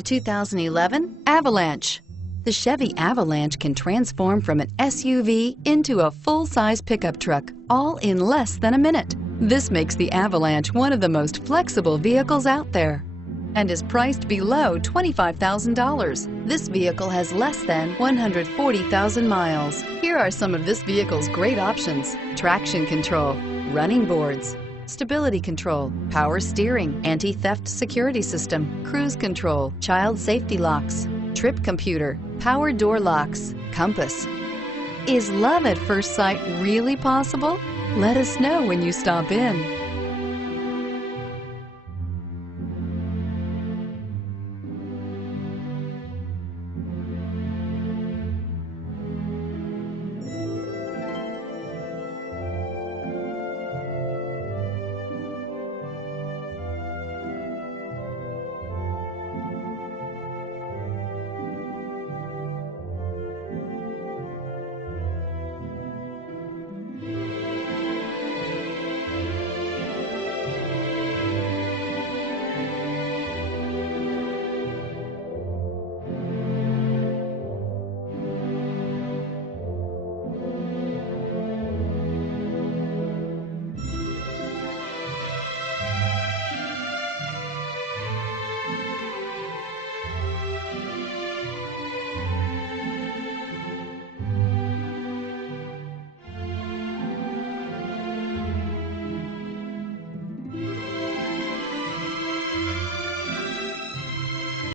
The 2011 Avalanche. The Chevy Avalanche can transform from an SUV into a full-size pickup truck, all in less than a minute. This makes the Avalanche one of the most flexible vehicles out there and is priced below $25,000. This vehicle has less than 140,000 miles. Here are some of this vehicle's great options: traction control, running boards, stability control, power steering, anti-theft security system, cruise control, child safety locks, trip computer, power door locks, compass. Is love at first sight really possible? Let us know when you stop in.